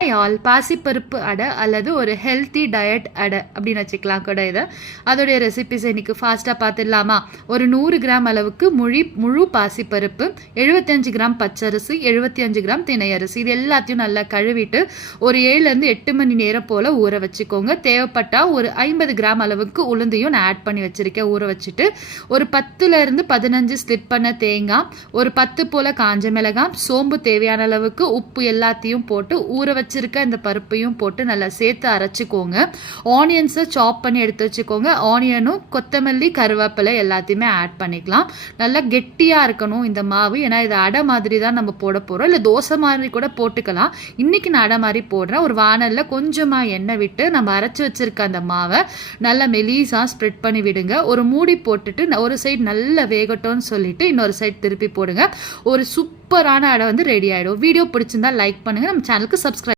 All பாசிப்பருப்பு அடை அல்லது ஒரு ஹெல்த்தி டயட் அடை அப்படின்னு வச்சுக்கலாம் கூட இதை. அதோடைய ரெசிபிஸ் இன்னைக்கு ஃபாஸ்ட்டாக பார்த்துடலாமா? ஒரு 100 கிராம் அளவுக்கு முழு பாசிப்பருப்பு, 75 கிராம் பச்சரிசி, 75 கிராம் தினை அரிசி, இது எல்லாத்தையும் நல்லா கழுவிட்டு ஒரு 7லேருந்து 8 மணி நேரம் போல் ஊற வச்சுக்கோங்க. தேவைப்பட்டால் ஒரு 50 கிராம் அளவுக்கு உளுந்தையும் நான் ஆட் பண்ணி வச்சுருக்கேன். ஊற வச்சுட்டு ஒரு 10லேருந்து 15 ஸ்லிப் பண்ண தேங்காய், ஒரு 10 போல் காஞ்ச மிளகாய், சோம்பு தேவையான அளவுக்கு, உப்பு எல்லாத்தையும் போட்டு ஊற வச்சிருக்க இந்த பருப்பையும் போட்டு நல்லா சேர்த்து அரைச்சிக்கோங்க. ஆனியன்ஸை சாப் பண்ணி எடுத்து வச்சுக்கோங்க. ஆனியனும் கொத்தமல்லி கருவேப்பிலை எல்லாத்தையுமே ஆட் பண்ணிக்கலாம். நல்லா கெட்டியாக இருக்கணும் இந்த மாவு. ஏன்னா இது அடை மாதிரி தான் நம்ம போட போகிறோம், இல்லை தோசை மாதிரி கூட போட்டுக்கலாம். இன்றைக்கி நான் அடை மாதிரி போடுறேன். ஒரு வானலில் கொஞ்சமாக எண்ணெய் விட்டு நம்ம அரைச்சி வச்சுருக்க அந்த மாவை நல்லா மெலிசாக ஸ்ப்ரெட் பண்ணி விடுங்க. ஒரு மூடி போட்டுட்டு ஒரு சைடு நல்லா வேகட்டும்னு சொல்லிட்டு இன்னொரு சைடு திருப்பி போடுங்க. ஒரு சூப்பரான அடை ரெடி ஆகிடும். வீடியோ பிடிச்சிருந்தா லைக் பண்ணுங்கள். நம்ம சேனலுக்கு சப்ஸ்கிரைப்